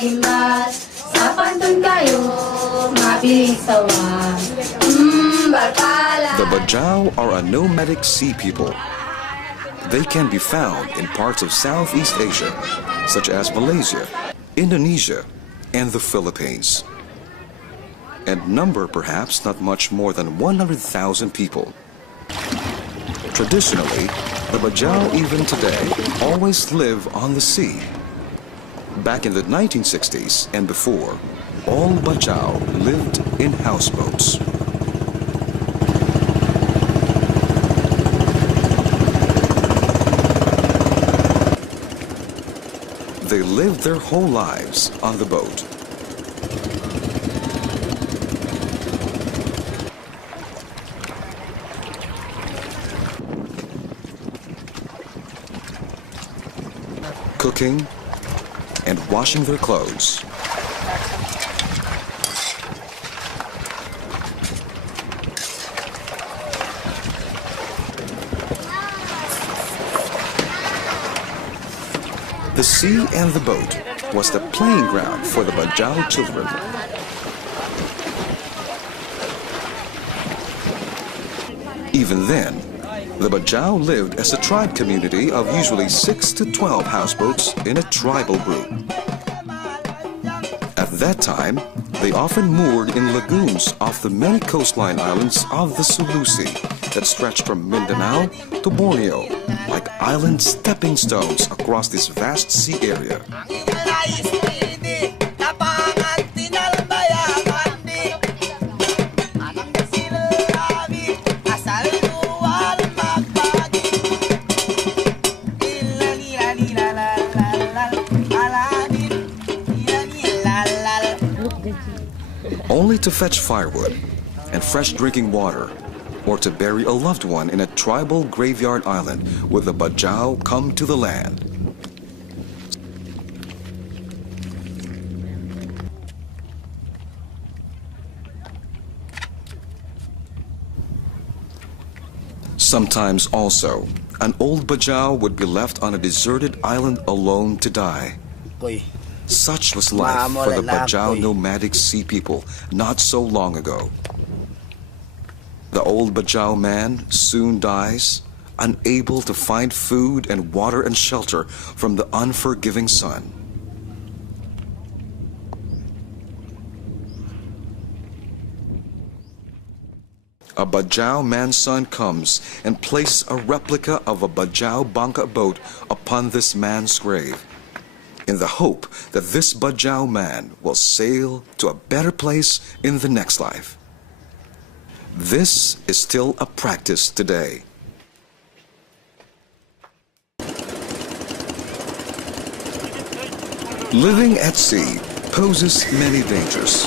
imbas sa pantun kayo mabisawa. The Bajau are a nomadic sea people. They can be found in parts of Southeast Asia, such as Malaysia, Indonesia, and the Philippines, and number perhaps not much more than 100,000 people. Traditionally, the Bajau even today always live on the sea. Back in the 1960s and before, all Bajau lived in houseboats. They lived their whole lives on the boat. Cooking and washing their clothes. The sea and the boat was the playing ground for the Bajau children. Even then, the Bajau lived as a tribe community of usually 6 to 12 houseboats in a tribal group. At that time, they often moored in lagoons off the many coastline islands of the Sulusi that stretched from Mindanao to Borneo, like island stepping stones across this vast sea area. Only to fetch firewood and fresh drinking water, or to bury a loved one in a tribal graveyard island would the Bajau come to the land. Sometimes also, an old Bajau would be left on a deserted island alone to die. Such was life for the Bajau nomadic sea people not so long ago. The old Bajau man soon dies, unable to find food and water and shelter from the unforgiving sun. A Bajau man's son comes and places a replica of a Bajau bangka boat upon this man's grave, in the hope that this Bajau man will sail to a better place in the next life. This is still a practice today. Living at sea poses many dangers,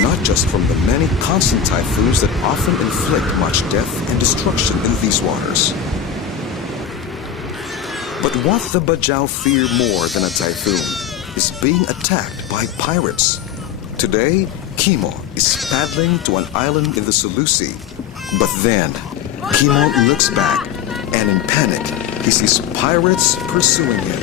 not just from the many constant typhoons that often inflict much death and destruction in these waters. But what the Bajau fear more than a typhoon is being attacked by pirates. Today, Kimo is paddling to an island in the Sulusi. But then, Kimo looks back and in panic, he sees pirates pursuing him.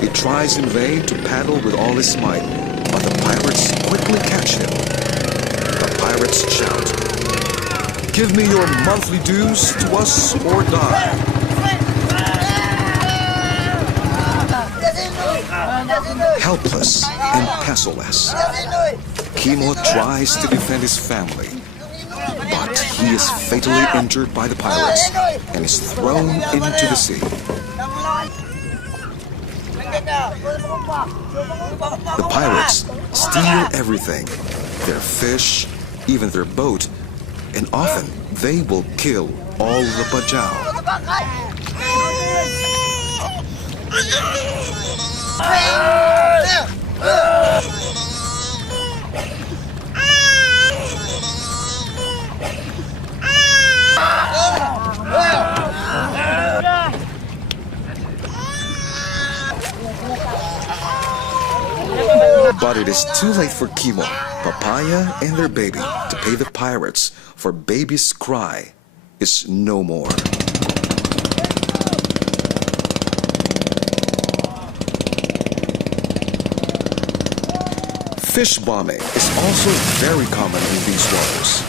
He tries in vain to paddle with all his might, but the pirates quickly catch him. The pirates shout, "Give me your monthly dues to us or die." Helpless and pestiless, Kimo tries to defend his family, but he is fatally injured by the pirates and is thrown into the sea. The pirates steal everything, their fish, even their boat, and often they will kill all the Bajau. But it is too late for Kimo, Papaya, and their baby to pay the pirates, for baby's cry is no more. Fish bombing is also very common in these waters.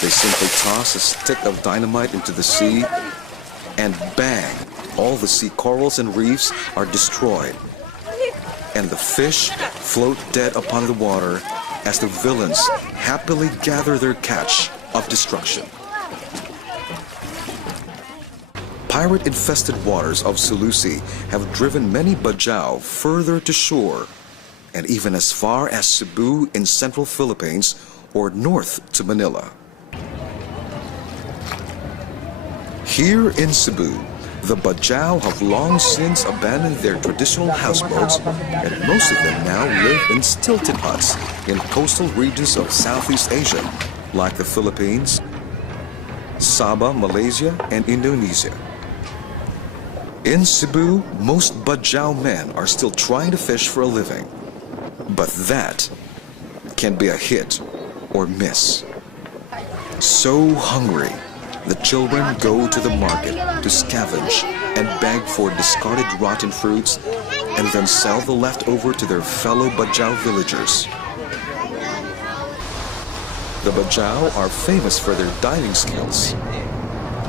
They simply toss a stick of dynamite into the sea and bang, all the sea corals and reefs are destroyed. And the fish float dead upon the water as the villains happily gather their catch of destruction. Pirate-infested waters of Sulusi have driven many Bajau further to shore, and even as far as Cebu in central Philippines or north to Manila. Here in Cebu, the Bajau have long since abandoned their traditional houseboats, and most of them now live in stilted huts in coastal regions of Southeast Asia, like the Philippines, Sabah, Malaysia, and Indonesia. In Cebu, most Bajau men are still trying to fish for a living, but that can be a hit or miss. So hungry, the children go to the market to scavenge and beg for discarded rotten fruits and then sell the leftover to their fellow Bajau villagers. The Bajau are famous for their diving skills.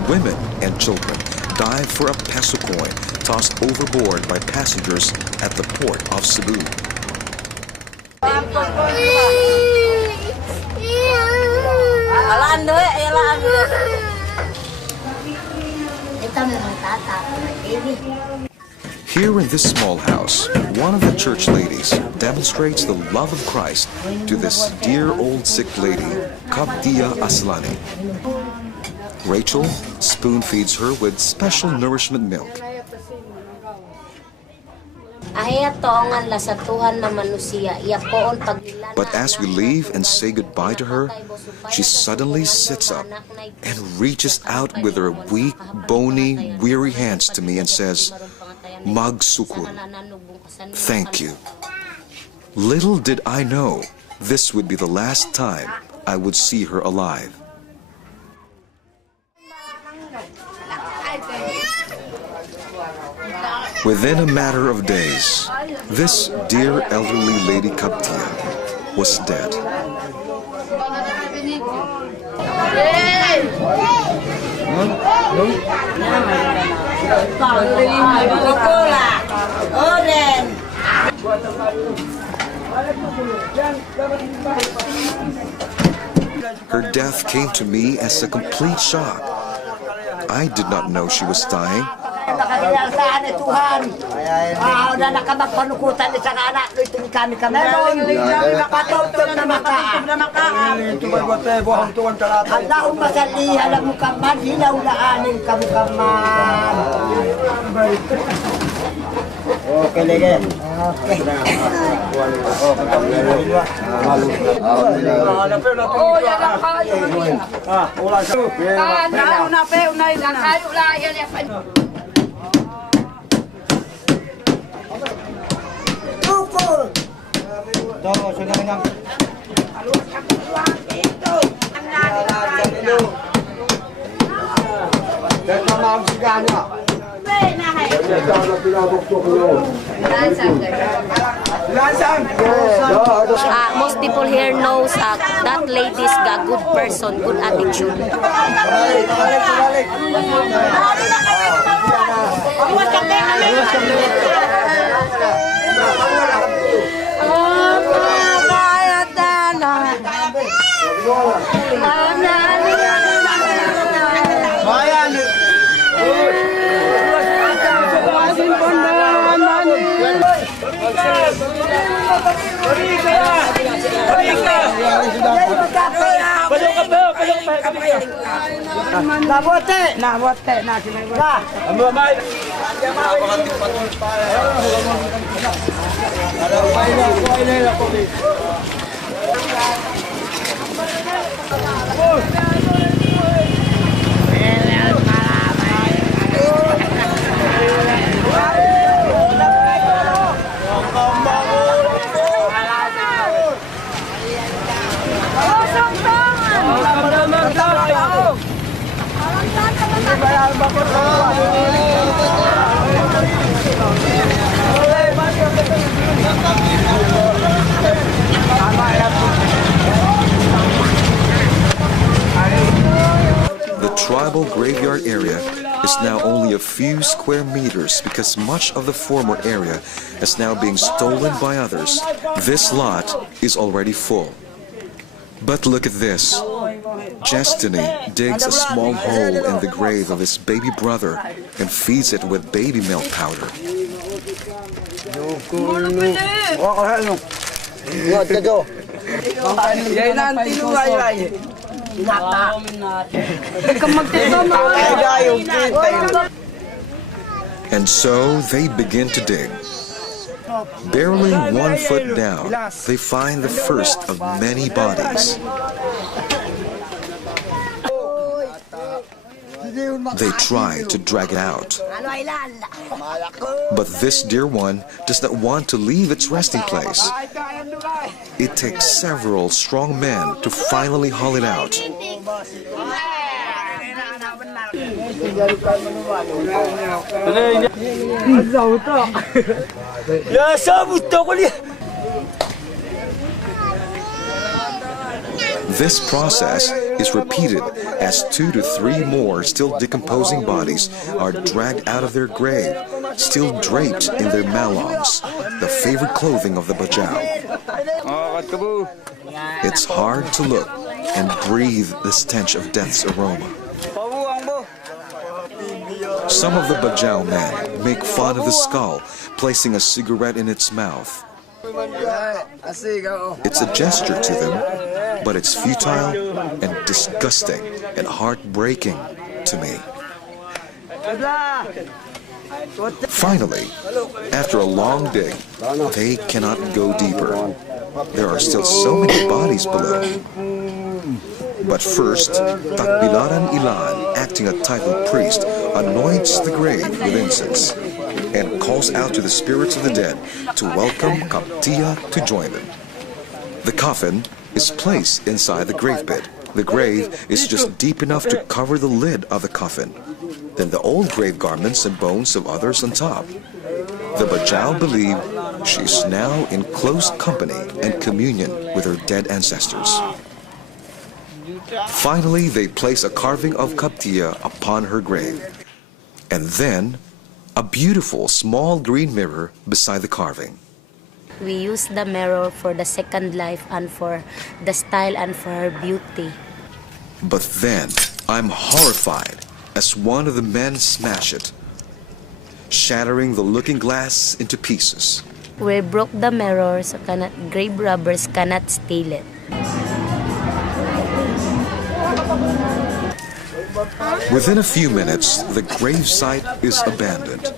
Women and children dive for a peso coin tossed overboard by passengers at the port of Cebu. Here in this small house, one of the church ladies demonstrates the love of Christ to this dear old sick lady, Kabdia Aslani. Rachel spoon feeds her with special nourishment milk. But as we leave and say goodbye to her, she suddenly sits up and reaches out with her weak, bony, weary hands to me and says, "Magsukul, thank you." Little did I know this would be the last time I would see her alive. Within a matter of days, this dear elderly Lady Kabtia was dead. Her death came to me as a complete shock. I did not know she was dying. Nakakayalsaan ni Tuhan. Na nakabagpanukutan ni sa anak ko itong kami. Patutong na makaan. Halaong masali, halang mukaman, hinaulaan kami kaman. Okay, lege. Okay. Oh, yan ang kayo. Kayo lang yan. Most people here knows that lady is a good person, good attitude. tribal graveyard area is now only a few square meters because much of the former area is now being stolen by others. This lot is already full. But look at this. Destiny digs a small hole in the grave of his baby brother and feeds it with baby milk powder. And so they begin to dig. Barely 1 foot down, they find the first of many bodies. They try to drag it out. But this dear one does not want to leave its resting place. It takes several strong men to finally haul it out. This process is repeated as 2 to 3 more still decomposing bodies are dragged out of their grave, still draped in their malongs, the favorite clothing of the Bajau. It's hard to look and breathe the stench of death's aroma. Some of the Bajau men make fun of the skull, placing a cigarette in its mouth. It's a gesture to them, but it's futile and disgusting and heartbreaking to me. Finally, after a long dig, they cannot go deeper. There are still so many bodies below. But first, Takbilaran Ilan, acting a titled priest, anoints the grave with incense and calls out to the spirits of the dead to welcome Kaptia to join them. The coffin is placed inside the grave pit. The grave is just deep enough to cover the lid of the coffin. Then the old grave garments and bones of others on top. The Bajau believe she's now in close company and communion with her dead ancestors. Finally, they place a carving of Kaptia upon her grave. And then, a beautiful small green mirror beside the carving. We use the mirror for the second life and for the style and for her beauty. But then, I'm horrified as one of the men smash it, shattering the looking glass into pieces. We broke the mirror so grave robbers cannot steal it. Within a few minutes, the grave site is abandoned.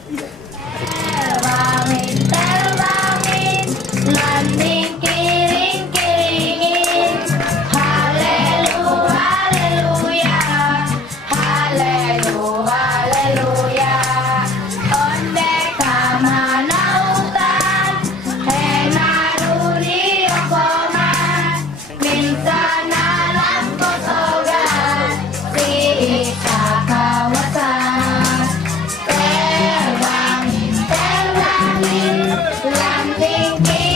Thank you.